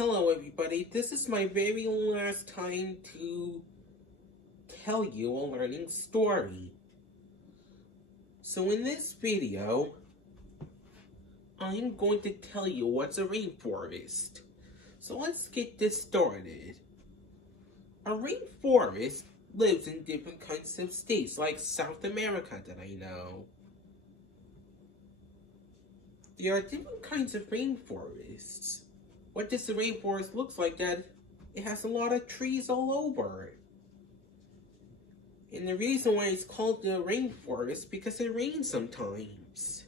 Hello everybody, this is my very last time to tell you a learning story. So in this video, I'm going to tell you what's a rainforest. So let's get this started. A rainforest lives in different kinds of states, like South America that I know. There are different kinds of rainforests. What does the rainforest look like? That it has a lot of trees all over it. And the reason why it's called the rainforest because it rains sometimes.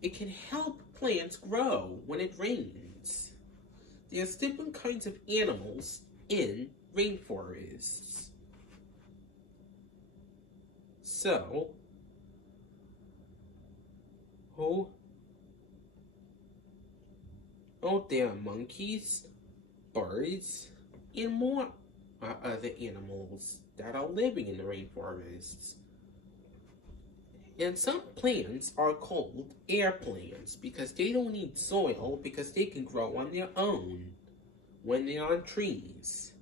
It can help plants grow when it rains. There's different kinds of animals in rainforests. So, there are monkeys, birds, and more other animals that are living in the rainforests. And some plants are called air plants because they don't need soil because they can grow on their own when they're on trees.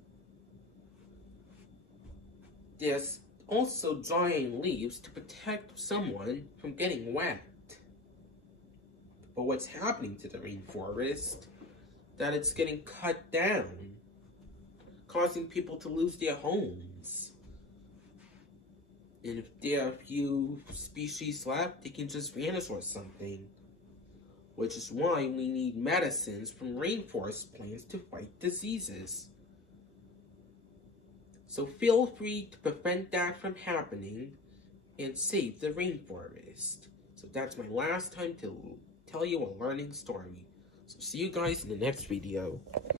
There's also drying leaves to protect someone from getting wet. But what's happening to the rainforest? That it's getting cut down, causing people to lose their homes. And if there are a few species left, they can just vanish or something. Which is why we need medicines from rainforest plants to fight diseases. So feel free to prevent that from happening and save the rainforest. So that's my last time to tell you a learning story. So see you guys in the next video.